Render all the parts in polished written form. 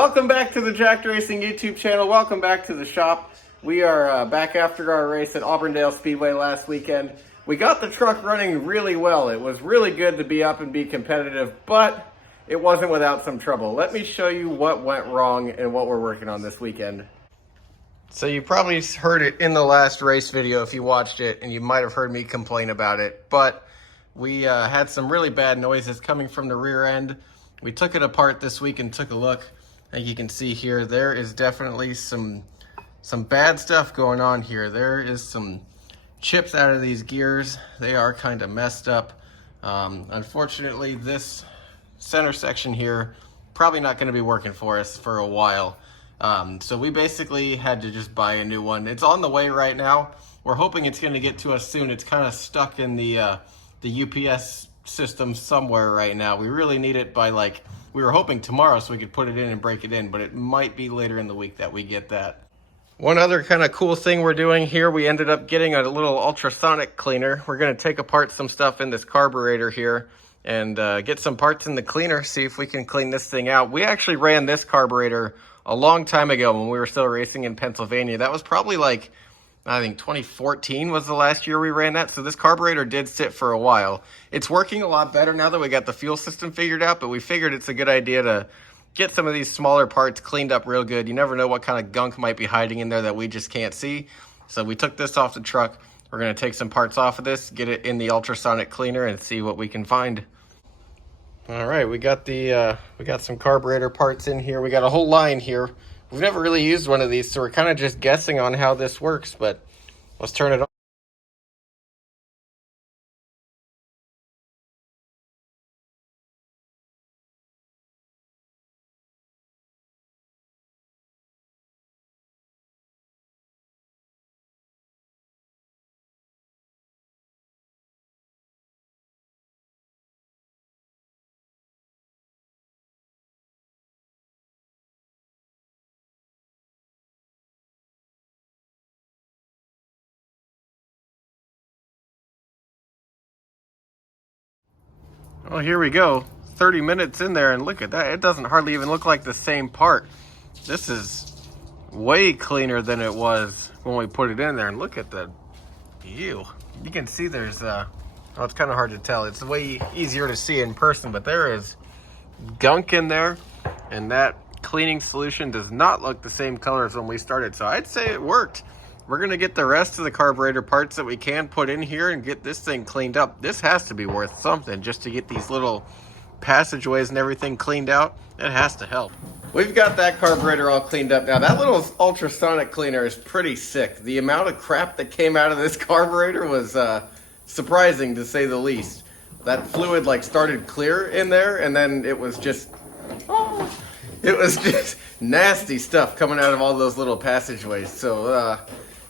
Welcome back to the Jacked Racing YouTube channel. Welcome back to the shop. We are back after our race at Auburndale Speedway last weekend. We got the truck running really well. It was really good to be up and be competitive, but it wasn't without some trouble. Let me show you what went wrong and what we're working on this weekend. So you probably heard it in the last race video if you watched it, and you might have heard me complain about it, but we had some really bad noises coming from the rear end. We took it apart this week and took a look. Like you can see here, there is definitely some bad stuff going on here. There is some chips out of these gears. They are kind of messed up. Unfortunately, this center section here probably not going to be working for us for a while. So we basically had to just buy a new one. It's on the way right now. We're hoping it's going to get to us soon. It's kind of stuck in the UPS system somewhere right now. We really need it by we were hoping tomorrow so we could put it in and break it in, but it might be later in the week that we get that. One other kind of cool thing we're doing here, we ended up getting a little ultrasonic cleaner. We're going to take apart some stuff in this carburetor here and get some parts in the cleaner, see if we can clean this thing out. We actually ran this carburetor a long time ago when we were still racing in Pennsylvania. That was probably I think 2014 was the last year we ran that. So this carburetor did sit for a while. It's working a lot better now that we got the fuel system figured out, but we figured it's a good idea to get some of these smaller parts cleaned up real good. You never know what kind of gunk might be hiding in there that we just can't see. So we took this off the truck. We're going to take some parts off of this, get it in the ultrasonic cleaner and see what we can find. All right, we got some carburetor parts in here. We got a whole line here. We've never really used one of these, so we're kind of just guessing on how this works, but let's turn it on. Well, here we go. 30 minutes in there, and look at that. It doesn't hardly even look like the same part. This is way cleaner than it was when we put it in there. And look at the view. You can see there's, well, it's kind of hard to tell. It's way easier to see in person, but there is gunk in there. And that cleaning solution does not look the same color as when we started. So I'd say it worked. We're going to get the rest of the carburetor parts that we can put in here and get this thing cleaned up. This has to be worth something just to get these little passageways and everything cleaned out. It has to help. We've got that carburetor all cleaned up now. That little ultrasonic cleaner is pretty sick. The amount of crap that came out of this carburetor was surprising, to say the least. That fluid started clear in there, and then it was just nasty stuff coming out of all those little passageways. So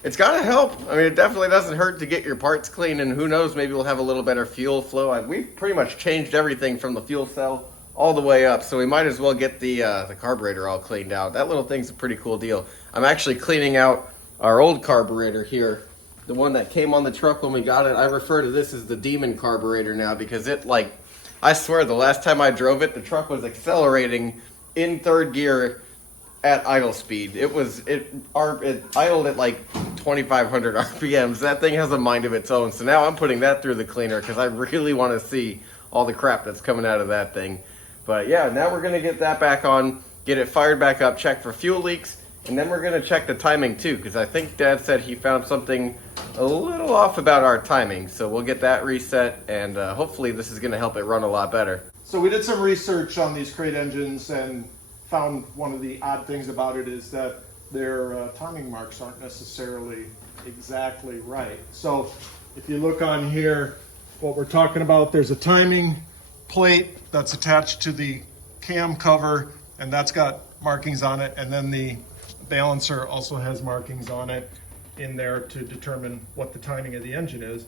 it's gotta help. I mean, it definitely doesn't hurt to get your parts clean, and who knows, maybe we'll have a little better fuel flow. We've pretty much changed everything from the fuel cell all the way up, so we might as well get the carburetor all cleaned out. That little thing's a pretty cool deal. I'm actually cleaning out our old carburetor here, the one that came on the truck when we got it. I refer to this as the demon carburetor now because it, I swear the last time I drove it, the truck was accelerating in third gear at idle speed. It idled at 2,500 RPMs. That thing has a mind of its own. So now I'm putting that through the cleaner because I really want to see all the crap that's coming out of that thing. But yeah, now we're going to get that back on, get it fired back up, check for fuel leaks, and then we're going to check the timing too, because I think Dad said he found something a little off about our timing. So we'll get that reset, and hopefully this is going to help it run a lot better. So we did some research on these crate engines and found one of the odd things about it is that their timing marks aren't necessarily exactly right. So if you look on here, what we're talking about, there's a timing plate that's attached to the cam cover, and that's got markings on it, and then the balancer also has markings on it in there to determine what the timing of the engine is.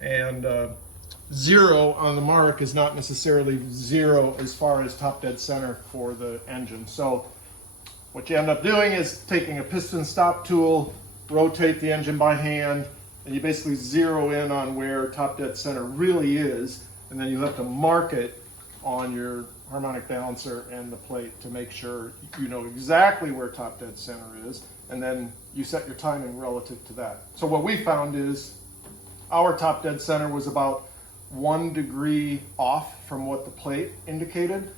And 0 on the mark is not necessarily 0 as far as top dead center for the engine. So what you end up doing is taking a piston stop tool, rotate the engine by hand, and you basically zero in on where top dead center really is, and then you have to mark it on your harmonic balancer and the plate to make sure you know exactly where top dead center is, and then you set your timing relative to that. So what we found is our top dead center was about 1 degree off from what the plate indicated,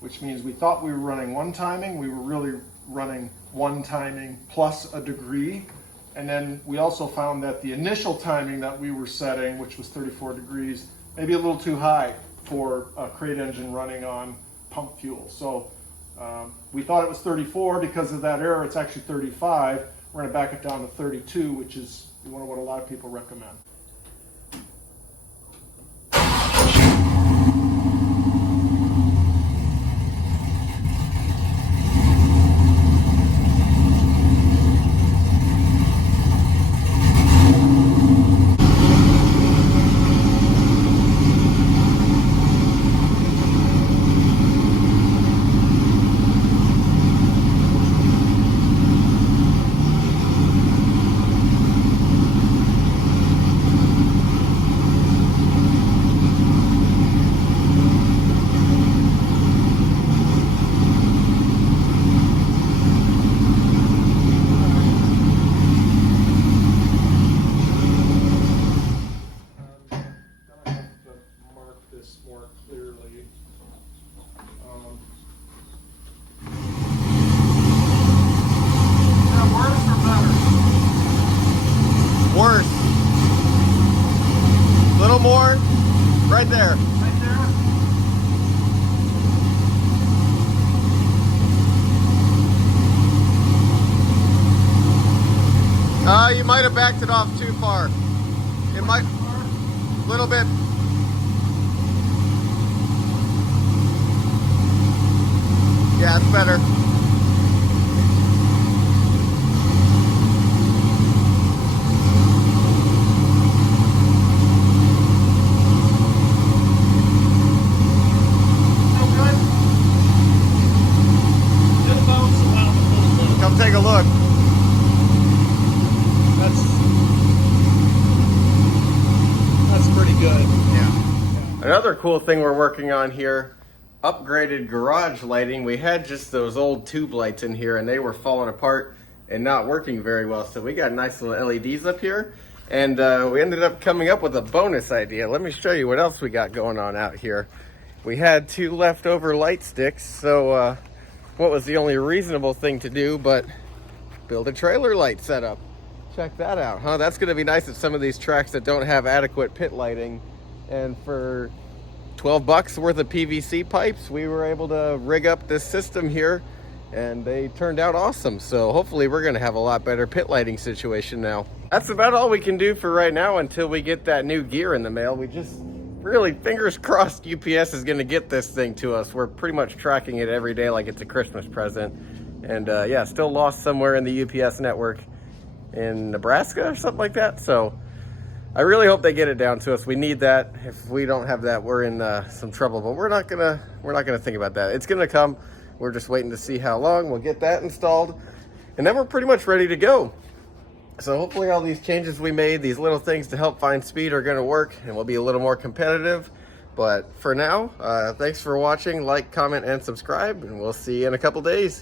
which means we thought we were running one timing. We were really running one timing plus a degree. And then we also found that the initial timing that we were setting, which was 34 degrees, maybe a little too high for a crate engine running on pump fuel. So we thought it was 34 because of that error. It's actually 35. We're going to back it down to 32, which is what a lot of people recommend. More clearly. Worse or better? Worse. Little more. Right there. Right there? You might have backed it off too far. It might. A little bit. Yeah, it's better. Still good? Just bounce around a little bit. Come take a look. That's pretty good. Yeah. Another cool thing we're working on here, upgraded garage lighting. We had just those old tube lights in here and they were falling apart and not working very well. So we got nice little LEDs up here, and we ended up coming up with a bonus idea. Let me show you what else we got going on out here. We had 2 leftover light sticks. So what was the only reasonable thing to do but build a trailer light setup? Check that out, huh? That's gonna be nice at some of these tracks that don't have adequate pit lighting. And for 12 bucks worth of PVC pipes, we were able to rig up this system here, and they turned out awesome. So hopefully we're gonna have a lot better pit lighting situation now. That's about all we can do for right now until we get that new gear in the mail. We just really, fingers crossed, UPS is gonna get this thing to us. We're pretty much tracking it every day like it's a Christmas present. And yeah, still lost somewhere in the UPS network in Nebraska or something like that. So I really hope they get it down to us. We need that. If we don't have that, we're in some trouble. But we're not gonna think about that. It's gonna come. We're just waiting to see how long. We'll get that installed, and then we're pretty much ready to go. So hopefully all these changes we made, these little things to help find speed, are gonna work, and we'll be a little more competitive. But for now, thanks for watching. Like, comment, and subscribe, and we'll see you in a couple days.